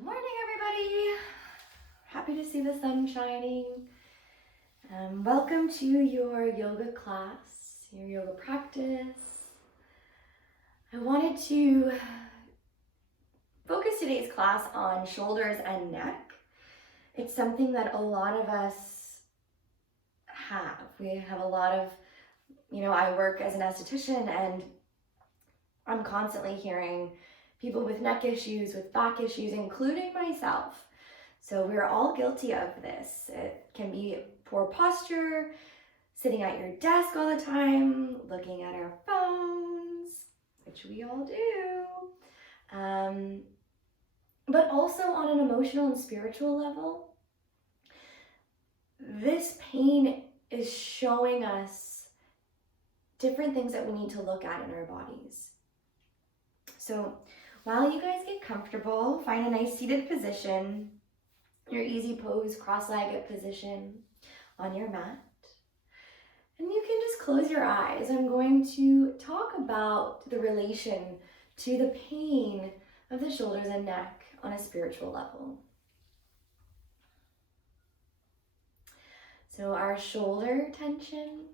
Good morning, everybody. Happy to see the sun shining. Welcome to your yoga class, your yoga practice. I wanted to focus today's class on shoulders and neck. It's something that a lot of us have. We have a lot of, I work as an esthetician and I'm constantly hearing people with neck issues, with back issues, including myself. So we're all guilty of this. It can be poor posture, sitting at your desk all the time, looking at our phones, which we all do. But also on an emotional and spiritual level, this pain is showing us different things that we need to look at in our bodies. So while you guys get comfortable, find a nice seated position, your easy pose, cross-legged position on your mat. And you can just close your eyes. I'm going to talk about the relation to the pain of the shoulders and neck on a spiritual level. So our shoulder tension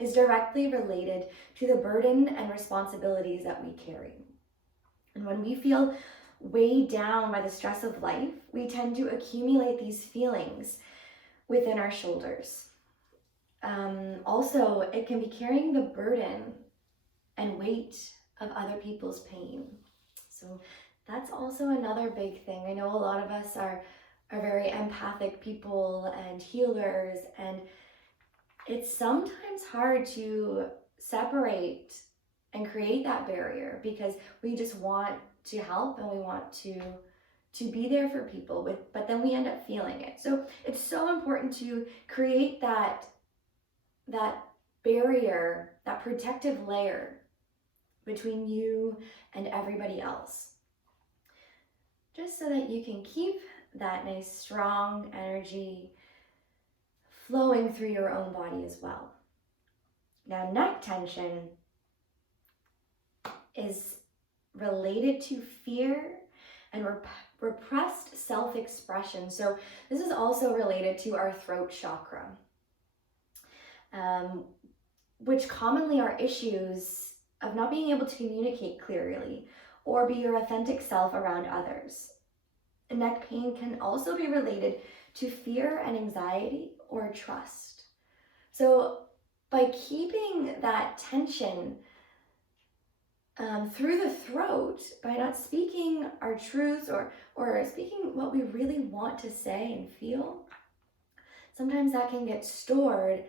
is directly related to the burden and responsibilities that we carry. And when we feel weighed down by the stress of life, we tend to accumulate these feelings within our shoulders. Also, it can be carrying the burden and weight of other people's pain. So that's also another big thing. I know a lot of us are very empathic people and healers, and it's sometimes hard to separate and create that barrier because we just want to help and we want to be there for people but then we end up feeling it. So it's so important to create that barrier, that protective layer between you and everybody else, just so that you can keep that nice strong energy flowing through your own body as well. Now, neck tension is related to fear and repressed self-expression. So this is also related to our throat chakra, which commonly are issues of not being able to communicate clearly or be your authentic self around others. Neck pain can also be related to fear and anxiety or trust. So by keeping that tension through the throat, by not speaking our truths or speaking what we really want to say and feel, sometimes that can get stored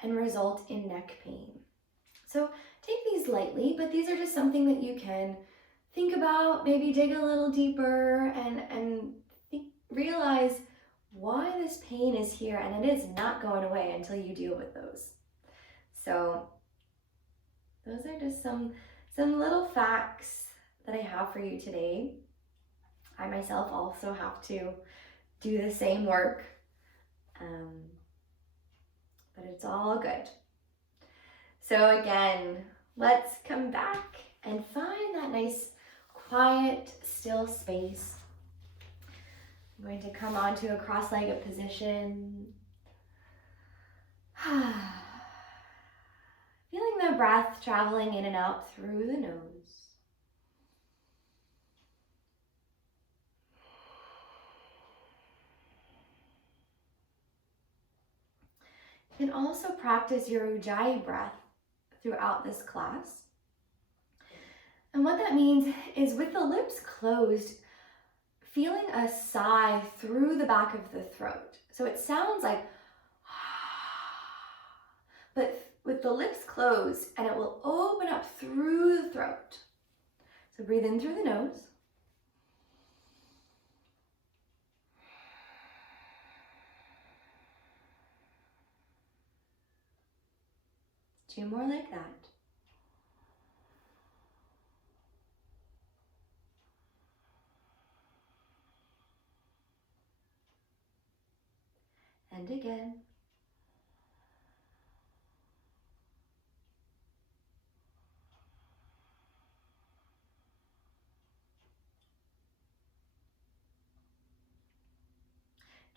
and result in neck pain. So take these lightly, but these are just something that you can think about, maybe dig a little deeper and realize why this pain is here, and it is not going away until you deal with those. So those are just some little facts that I have for you today. I myself also have to do the same work, but it's all good. So again, let's come back and find that nice, quiet, still space. I'm going to come onto a cross-legged position. Feeling the breath traveling in and out through the nose. You can also practice your Ujjayi breath throughout this class. And what that means is, with the lips closed, feeling a sigh through the back of the throat. So it sounds like, but with the lips closed, and it will open up through the throat. So breathe in through the nose. Two more like that. And again.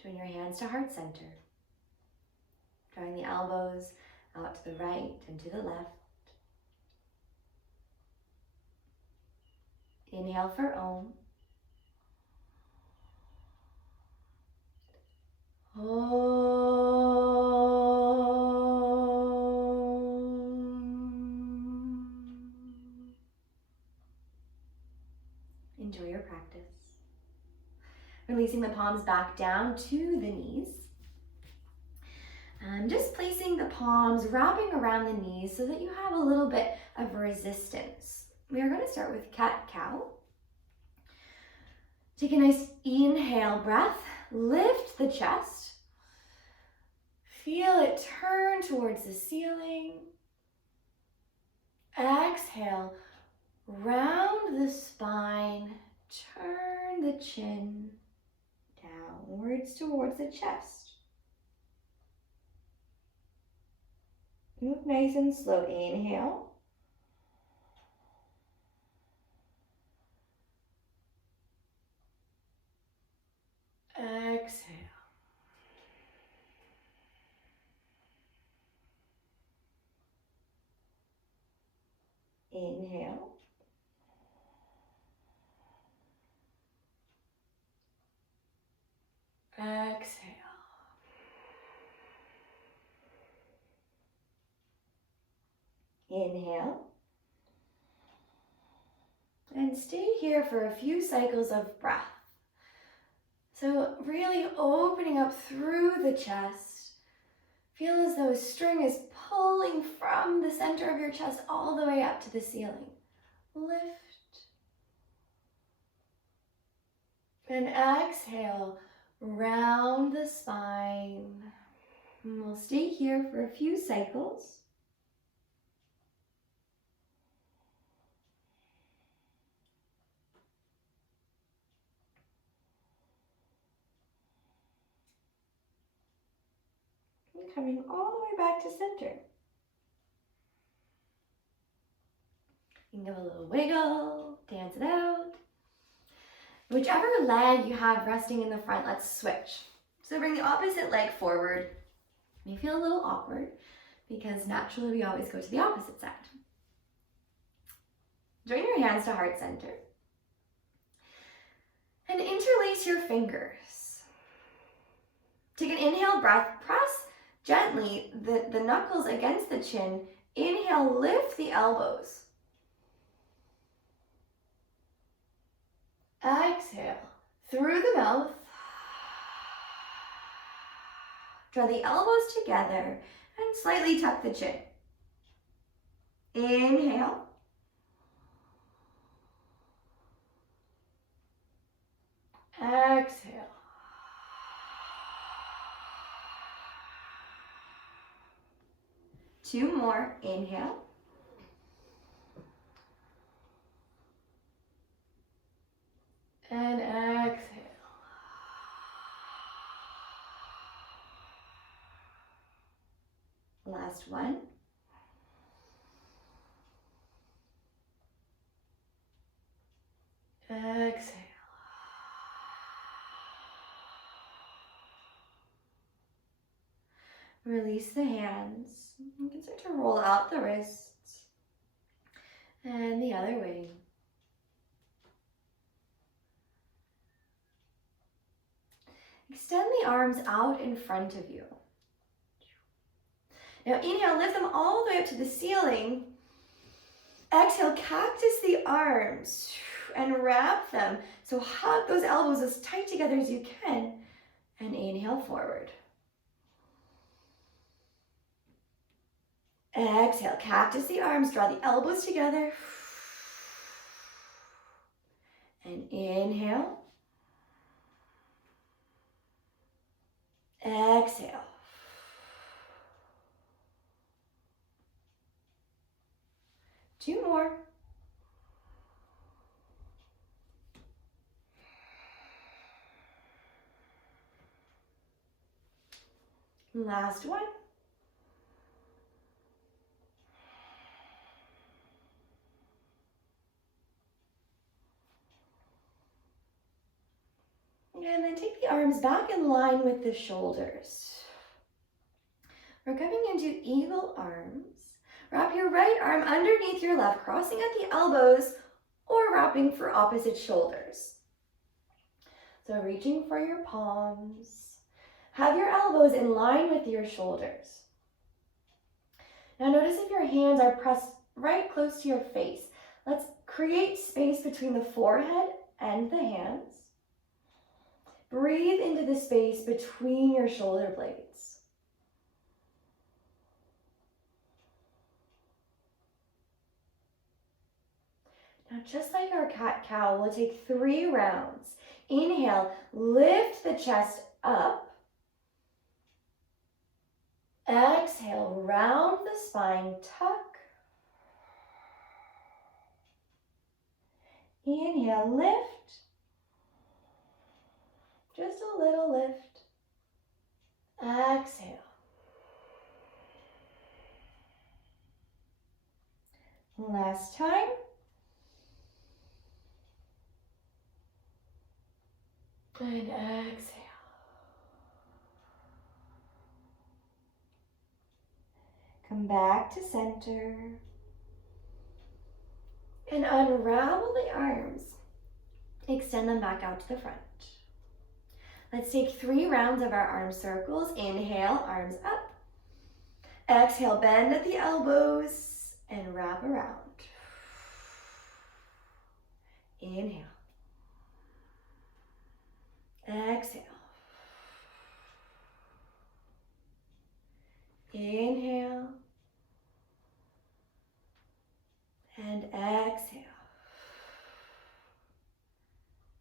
Join your hands to heart center. Drawing the elbows out to the right and to the left. Inhale for Om. Enjoy your practice. Releasing the palms back down to the knees. And just placing the palms, wrapping around the knees so that you have a little bit of resistance. We are going to start with cat-cow. Take a nice inhale breath. Lift the chest. Feel it turn towards the ceiling. Exhale, round the spine, turn the chin downwards towards the chest. Move nice and slow. Inhale. Exhale. Inhale. Exhale. Inhale. And stay here for a few cycles of breath. So really opening up through the chest. Feel as though a string is pulling from the center of your chest all the way up to the ceiling. Lift. And exhale, round the spine. And we'll stay here for a few cycles. And coming all the way back to center. You can give a little wiggle, dance it out. Whichever leg you have resting in the front, let's switch. So bring the opposite leg forward. You may feel a little awkward because naturally we always go to the opposite side. Join your hands to heart center. And interlace your fingers. Take an inhale breath, press gently the knuckles against the chin. Inhale, lift the elbows. Exhale, through the mouth. Draw the elbows together and slightly tuck the chin. Inhale. Exhale. Two more. Inhale. And exhale. Last one. Exhale. Release the hands. You can start to roll out the wrists. And the other way. Extend the arms out in front of you. Now inhale, lift them all the way up to the ceiling. Exhale, cactus the arms and wrap them. So hug those elbows as tight together as you can. And inhale forward. Exhale, cactus the arms, draw the elbows together. And inhale. Exhale. Two more. Last one. And then take the arms back in line with the shoulders. We're coming into eagle arms. Wrap your right arm underneath your left, crossing at the elbows or wrapping for opposite shoulders. So reaching for your palms. Have your elbows in line with your shoulders. Now notice if your hands are pressed right close to your face. Let's create space between the forehead and the hands. Breathe into the space between your shoulder blades. Now, just like our cat-cow, we'll take 3 rounds. Inhale, lift the chest up. Exhale, round the spine, tuck. Inhale, lift. Just a little lift. Exhale. Last time. And exhale. Come back to center. And unravel the arms. Extend them back out to the front. Let's take 3 rounds of our arm circles. Inhale, arms up. Exhale, bend at the elbows and wrap around. Inhale. Exhale. Inhale. And exhale.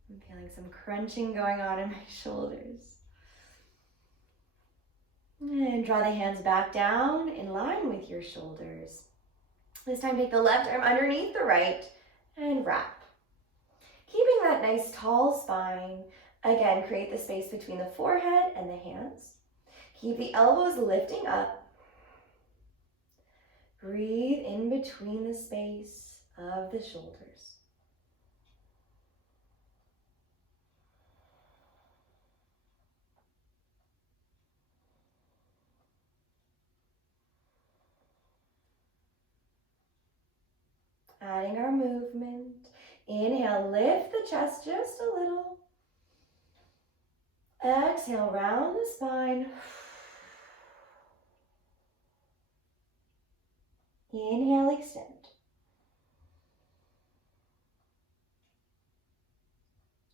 I'm feeling some crunching going on in my shoulders. And draw the hands back down in line with your shoulders. This time take the left arm underneath the right and wrap. Keeping that nice tall spine. Again, create the space between the forehead and the hands. Keep the elbows lifting up. Breathe in between the space of the shoulders. Adding our movement. Inhale, lift the chest just a little. Exhale, round the spine. Inhale, extend.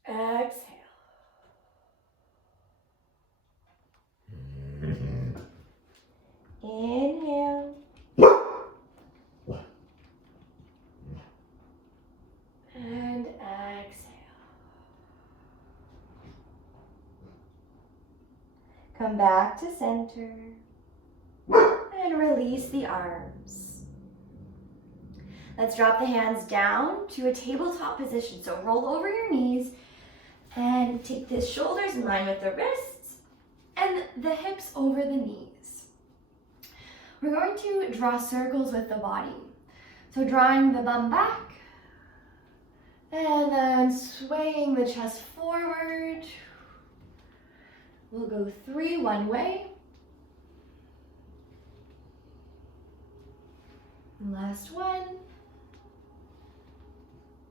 Exhale. Inhale. And exhale. Come back to center. And release the arms. Let's drop the hands down to a tabletop position. So roll over your knees and take the shoulders in line with the wrists and the hips over the knees. We're going to draw circles with the body. So drawing the bum back and then swaying the chest forward. We'll go 3 one way. Last one.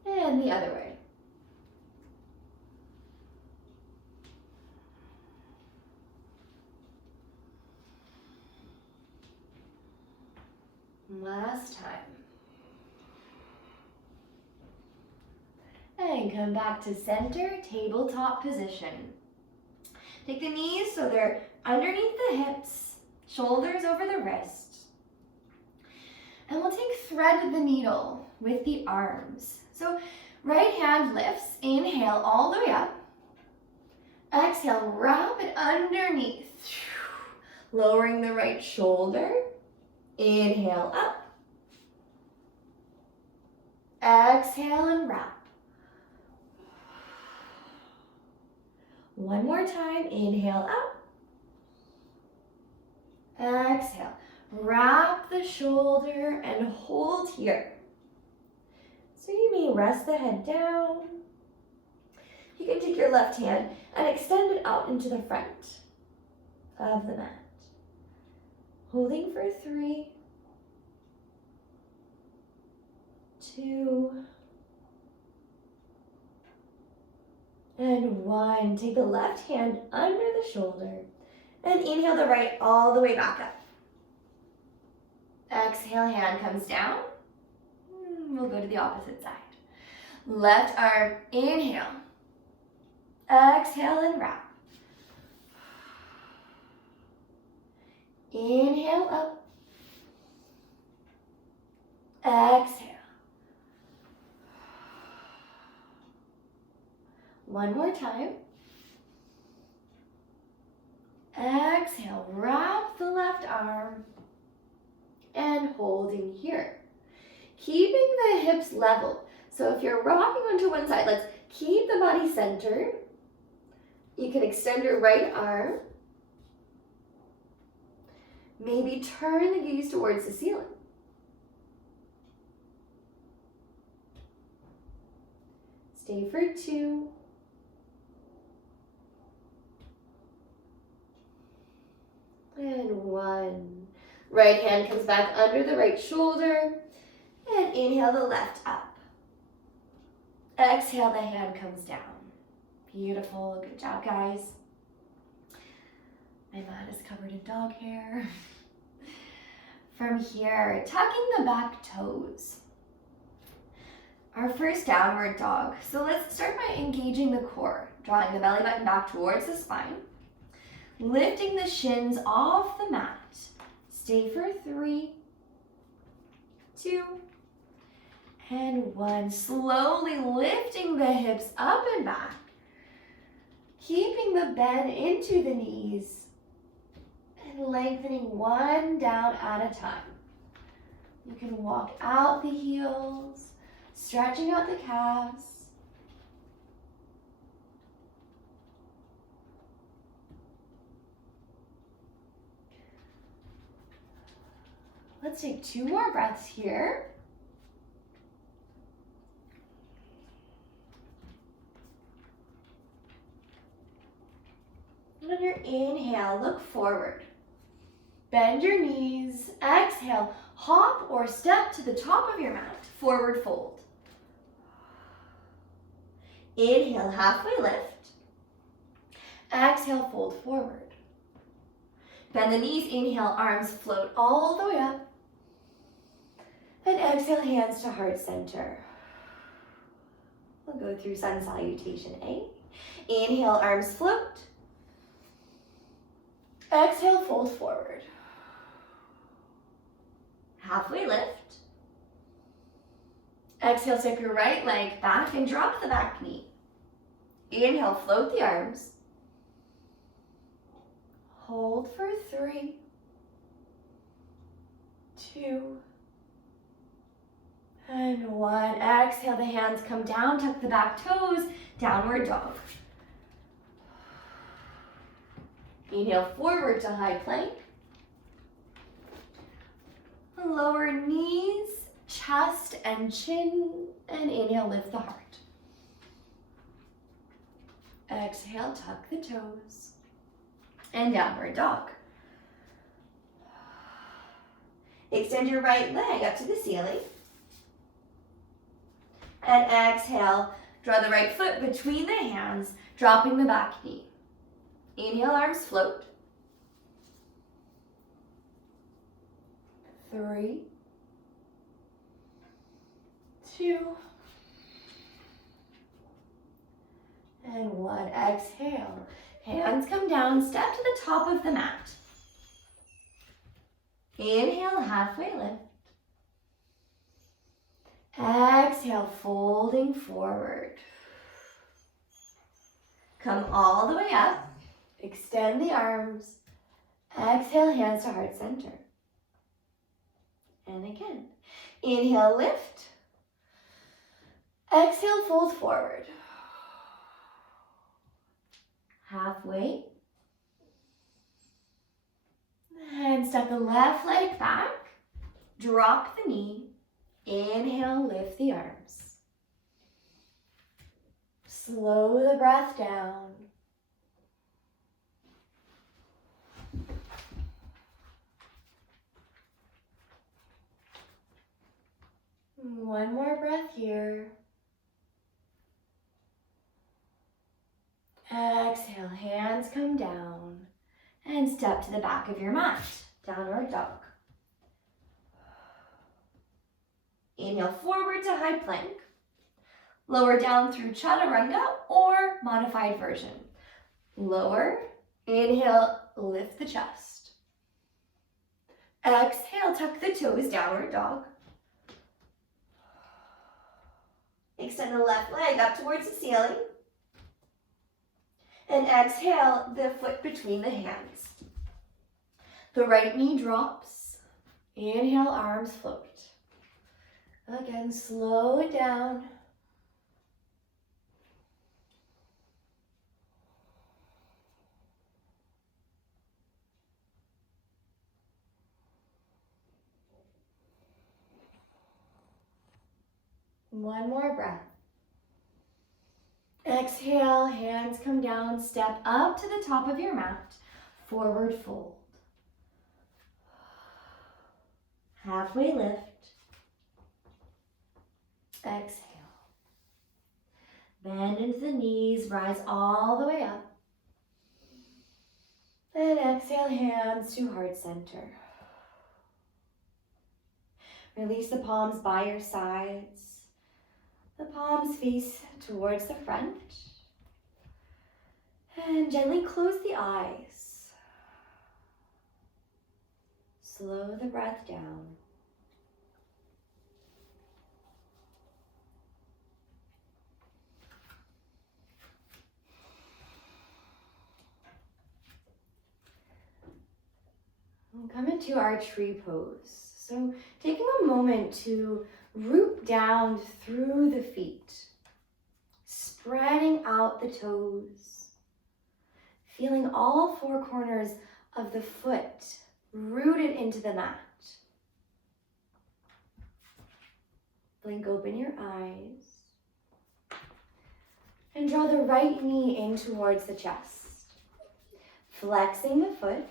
And the other way. Last time. And come back to center, tabletop position. Take the knees so they're underneath the hips, shoulders over the wrists. And we'll take thread the needle with the arms. So right hand lifts, inhale all the way up. Exhale, wrap it underneath. Lowering the right shoulder. Inhale up. Exhale and wrap. One more time, inhale up. Exhale, wrap the shoulder and hold here. So you may rest the head down. You can take your left hand and extend it out into the front of the mat. Holding for 3, 2, and 1. Take the left hand under the shoulder and inhale the right all the way back up. Exhale, hand comes down. We'll go to the opposite side. Left arm, inhale. Exhale and wrap. Inhale up. Exhale. One more time. Exhale, wrap the left arm and holding here. Keeping the hips level. So if you're rocking onto one side, let's keep the body centered. You can extend your right arm. Maybe turn the gaze towards the ceiling. Stay for 2. And 1. Right hand comes back under the right shoulder. And inhale the left up. Exhale, the hand comes down. Beautiful. Good job, guys. My mat is covered in dog hair. From here, tucking the back toes. Our first downward dog. So let's start by engaging the core, drawing the belly button back towards the spine, lifting the shins off the mat. Stay for 3, 2, and 1. Slowly lifting the hips up and back, keeping the bend into the knees, and lengthening one down at a time. You can walk out the heels, stretching out the calves. Let's take 2 more breaths here. And on your inhale, look forward. Bend your knees. Exhale, hop or step to the top of your mat. Forward fold. Inhale, halfway lift. Exhale, fold forward. Bend the knees. Inhale, arms float all the way up. And exhale, hands to heart center. We'll go through sun salutation A. Inhale, arms float. Exhale, fold forward. Halfway lift. Exhale, step your right leg back and drop the back knee. Inhale, float the arms. Hold for 3, 2, and 1. Exhale, the hands come down, tuck the back toes, downward dog. Inhale, forward to high plank. Lower knees, chest and chin, and inhale, lift the heart. Exhale, tuck the toes, and downward dog. Extend your right leg up to the ceiling. And exhale, draw the right foot between the hands, dropping the back knee. Inhale, arms float. 3, 2, and 1. Exhale. Hands come down, step to the top of the mat. Inhale, halfway lift. Exhale, folding forward. Come all the way up. Extend the arms. Exhale, hands to heart center. And again. Inhale, lift. Exhale, fold forward. Halfway. And step the left leg back. Drop the knee. Inhale, lift the arms. Slow the breath down. One more breath here. Exhale, hands come down and step to the back of your mat, downward dog. Inhale forward to high plank. Lower down through chaturanga or modified version. Lower, inhale, lift the chest. Exhale, tuck the toes, downward dog. Extend the left leg up towards the ceiling. And exhale, the foot between the hands. The right knee drops. Inhale, arms float. Again, slow it down. One more breath. Exhale, hands come down, step up to the top of your mat, forward fold. Halfway lift. Exhale. Bend into the knees, rise all the way up. And exhale, hands to heart center. Release the palms by your sides. The palms face towards the front. And gently close the eyes. Slow the breath down. We'll come into our tree pose. So taking a moment to root down through the feet, spreading out the toes, feeling all four corners of the foot rooted into the mat. Blink open your eyes and draw the right knee in towards the chest, flexing the foot.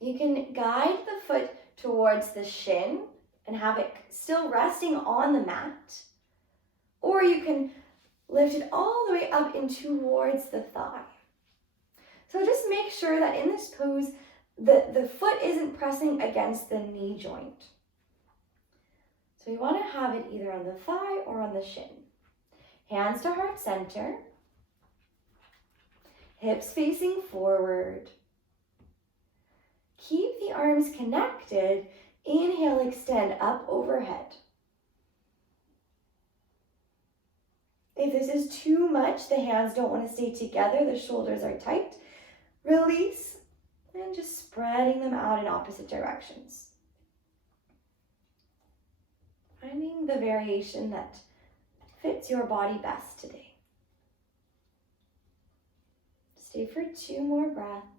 You can guide the foot towards the shin and have it still resting on the mat, or you can lift it all the way up and towards the thigh. So just make sure that in this pose, the foot isn't pressing against the knee joint. So you want to have it either on the thigh or on the shin. Hands to heart center, hips facing forward. Keep the arms connected. Inhale, extend up overhead. If this is too much, the hands don't want to stay together, the shoulders are tight, release, and just spreading them out in opposite directions. Finding the variation that fits your body best today. Stay for 2 more breaths.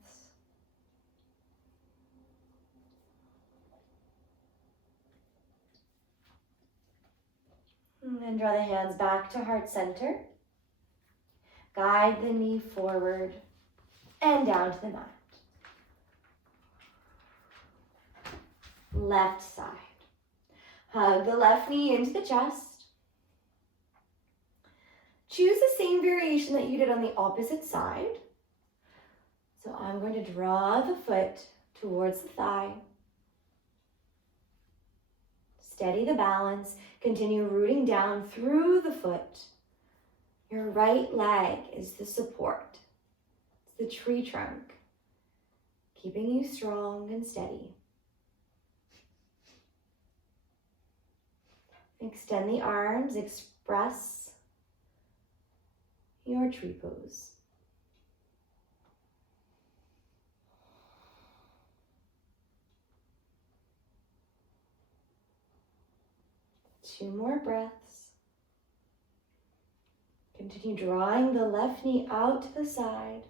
And then draw the hands back to heart center. Guide the knee forward and down to the mat. Left side. Hug the left knee into the chest. Choose the same variation that you did on the opposite side. So I'm going to draw the foot towards the thigh. Steady the balance. Continue rooting down through the foot. Your right leg is the support. It's the tree trunk, keeping you strong and steady. Extend the arms, express your tree pose. Two more breaths. Continue drawing the left knee out to the side.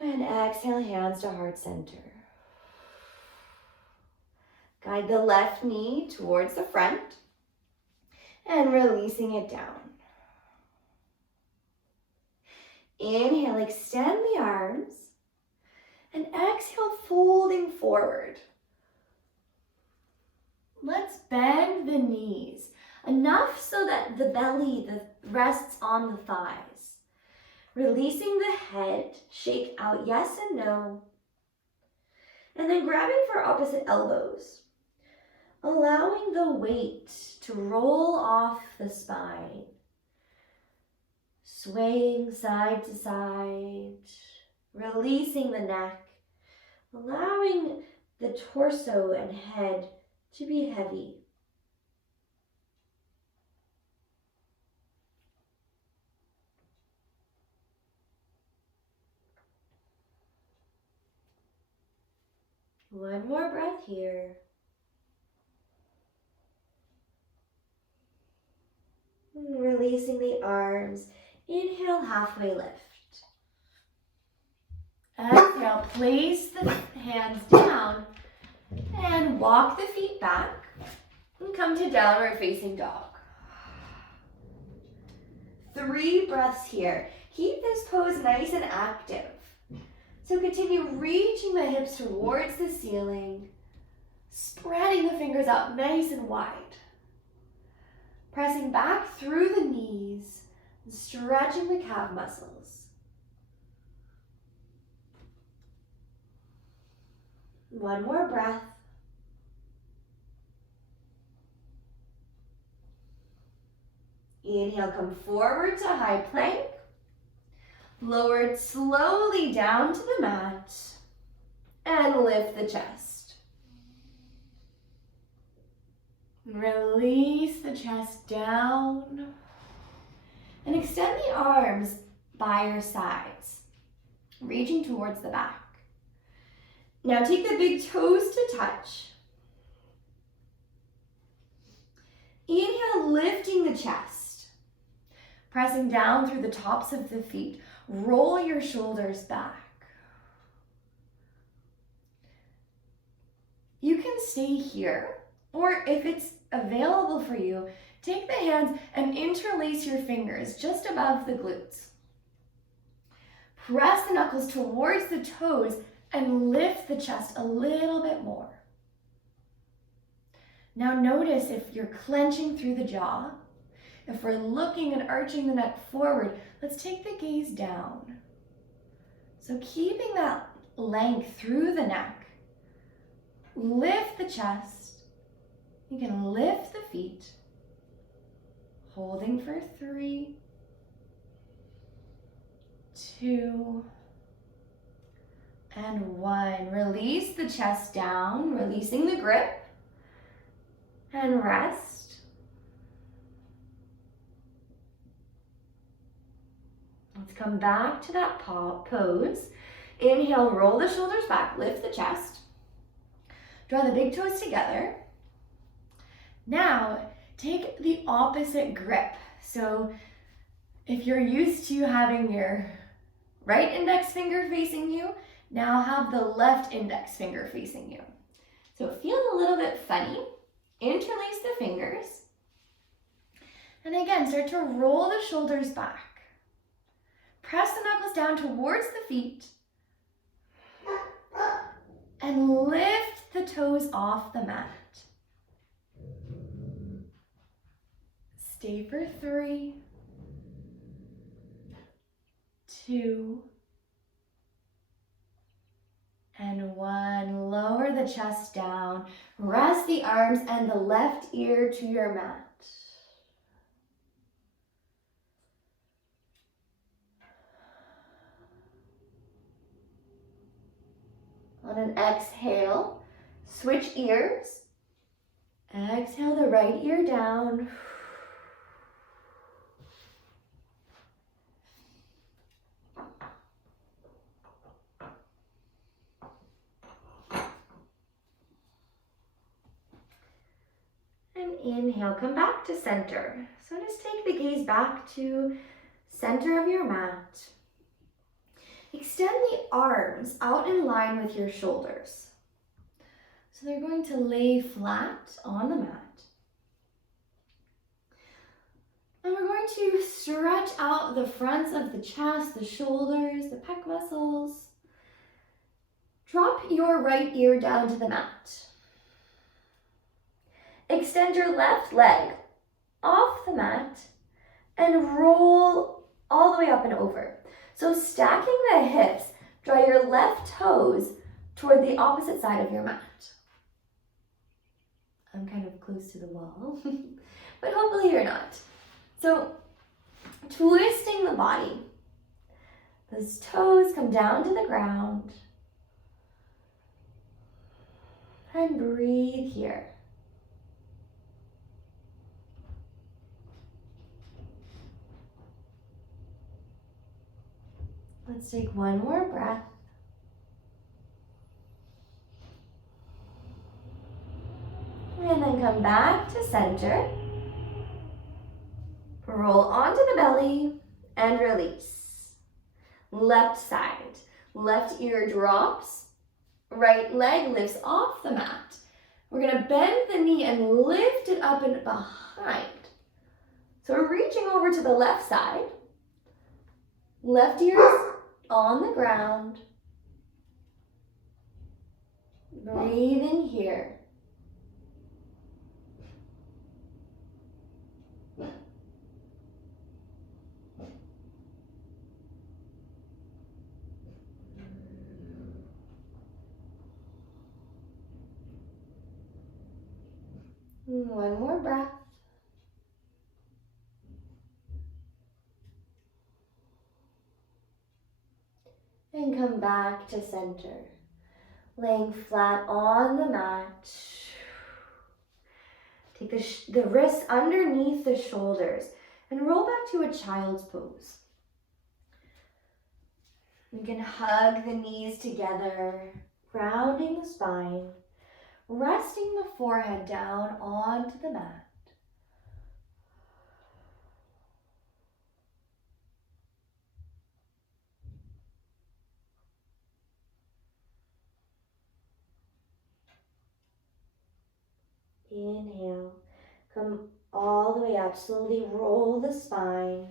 And exhale, hands to heart center. Guide the left knee towards the front. and releasing it down. Inhale, extend the arms, and exhale, folding forward. Let's bend the knees, enough so that the belly rests on the thighs. Releasing the head, shake out yes and no, and then grabbing for opposite elbows. Allowing the weight to roll off the spine. Swaying side to side, releasing the neck, allowing the torso and head to be heavy. One more breath here. Releasing the arms. Inhale, halfway lift. Exhale, place the hands down and walk the feet back and come to downward facing dog. 3 breaths here. Keep this pose nice and active. So continue reaching the hips towards the ceiling, spreading the fingers out nice and wide. Pressing back through the knees and stretching the calf muscles. One more breath. Inhale, come forward to high plank. Lowered slowly down to the mat and lift the chest. Release the chest down and extend the arms by your sides, reaching towards the back. Now take the big toes to touch. Inhale, lifting the chest, pressing down through the tops of the feet. Roll your shoulders back. You can stay here, or if it's available for you, take the hands and interlace your fingers just above the glutes. Press the knuckles towards the toes and lift the chest a little bit more. Now notice if you're clenching through the jaw. If we're looking and arching the neck forward, let's take the gaze down. So keeping that length through the neck, lift the chest. You can lift the feet, holding for 3, 2, and 1. Release the chest down, releasing the grip, and rest. Let's come back to that pose. Inhale, roll the shoulders back, lift the chest. Draw the big toes together. Now, take the opposite grip. So if you're used to having your right index finger facing you, now have the left index finger facing you. So it feels a little bit funny. Interlace the fingers. And again, start to roll the shoulders back. Press the knuckles down towards the feet. And lift the toes off the mat. Stay for 3, 2, and 1. Lower the chest down. Rest the arms and the left ear to your mat. On an exhale, switch ears. Exhale the right ear down. And inhale, come back to center. So just take the gaze back to center of your mat. Extend the arms out in line with your shoulders. So they're going to lay flat on the mat. going to stretch out the fronts of the chest, the shoulders, the pec muscles. Drop your right ear down to the mat. Extend your left leg off the mat and roll all the way up and over. So stacking the hips, draw your left toes toward the opposite side of your mat. I'm kind of close to the wall, but hopefully you're not. So twisting the body. Those toes come down to the ground. And breathe here. Let's take one more breath. And then come back to center. Roll onto the belly and release. Left side. Left ear drops. Right leg lifts off the mat. We're going to bend the knee and lift it up and behind. So we're reaching over to the left side. Left ear's on the ground. Breathe in here. One more breath. And come back to center. Laying flat on the mat. Take the wrists underneath the shoulders and roll back to a child's pose. You can hug the knees together, grounding the spine, resting the forehead down onto the mat. Inhale, come all the way up, slowly roll the spine.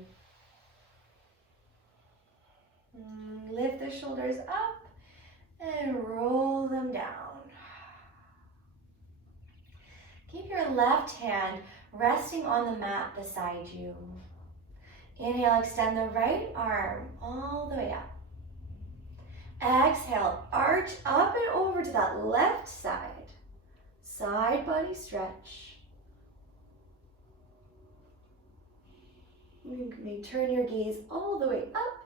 Lift the shoulders up and roll them down. Keep your left hand resting on the mat beside you. Inhale, extend the right arm all the way up. Exhale, arch up and over to that left side. Side body stretch. You may turn your gaze all the way up,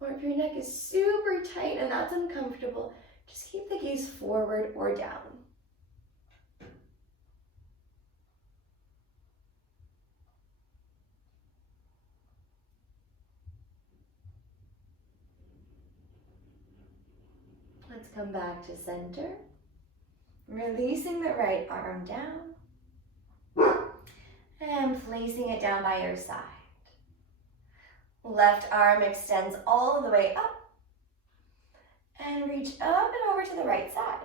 or if your neck is super tight and that's uncomfortable, just keep the gaze forward or down. Let's come back to center. Releasing the right arm down and placing it down by your side. Left arm extends all the way up and reach up and over to the right side.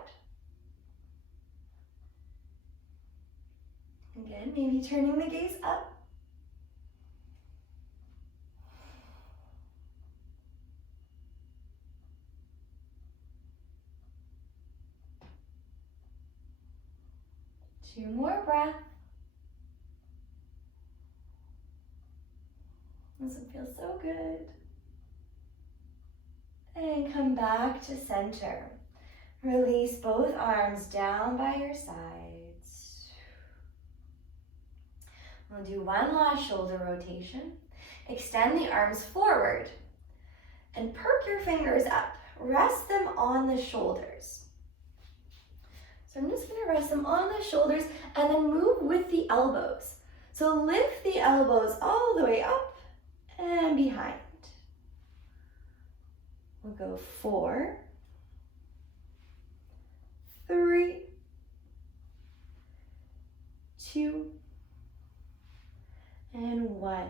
Again, maybe turning the gaze up. Two more breaths. This one feels so good. And come back to center. Release both arms down by your sides. We'll do one last shoulder rotation. Extend the arms forward and perk your fingers up. Rest them on the shoulders. So I'm just going to rest them on the shoulders and then move with the elbows. So lift the elbows all the way up and behind. We'll go 4, 3, 2, and 1.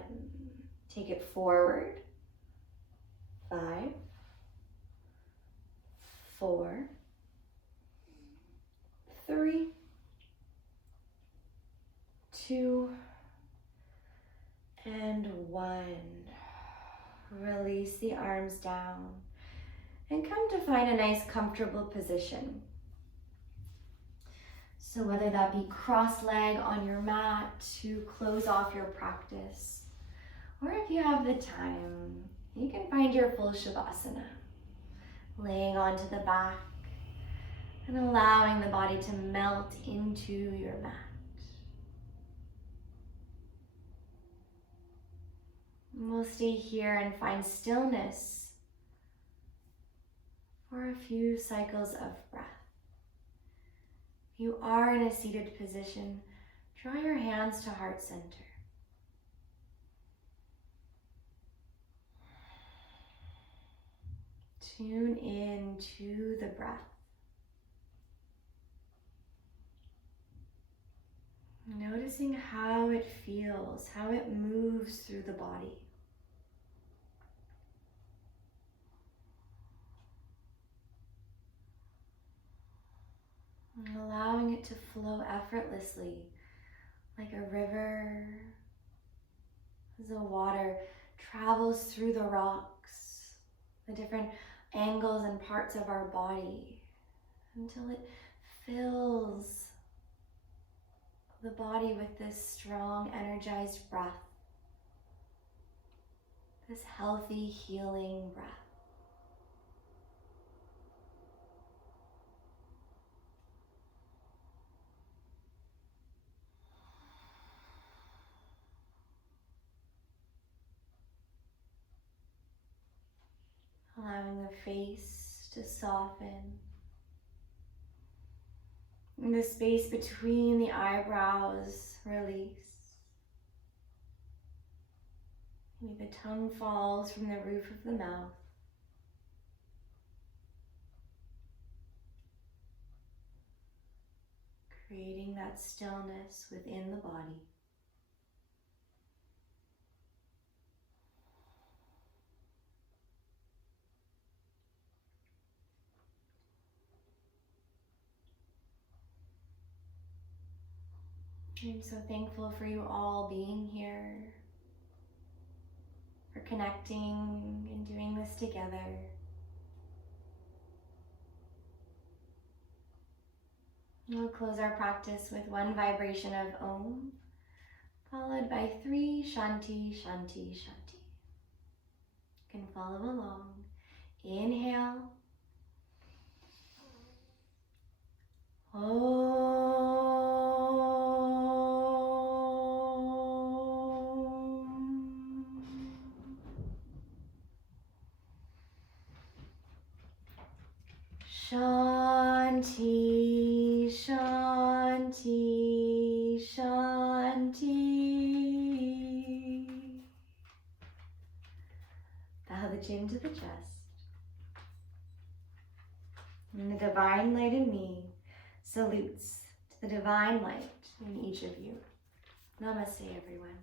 Take it forward. 5, 4, 3, 2, And 1. Release the arms down and come to find a nice comfortable position. So whether that be cross-leg on your mat to close off your practice, or if you have the time, you can find your full Shavasana, laying onto the back and allowing the body to melt into your mat. And we'll stay here and find stillness for a few cycles of breath. If you are in a seated position, draw your hands to heart center. Tune in to the breath. Noticing how it feels, how it moves through the body. And allowing it to flow effortlessly, like a river, as the water travels through the rocks, the different angles and parts of our body, until it fills the body with this strong, energized breath, this healthy, healing breath. Allowing the face to soften. And the space between the eyebrows release. Maybe the tongue falls from the roof of the mouth. Creating that stillness within the body. I'm so thankful for you all being here, for connecting and doing this together. We'll close our practice with 1 vibration of Om, followed by 3 Shanti, Shanti, Shanti. You can follow along. Inhale. Om. Shanti, Shanti, Shanti. Bow the chin to the chest. And the divine light in me salutes to the divine light in each of you. Namaste, everyone.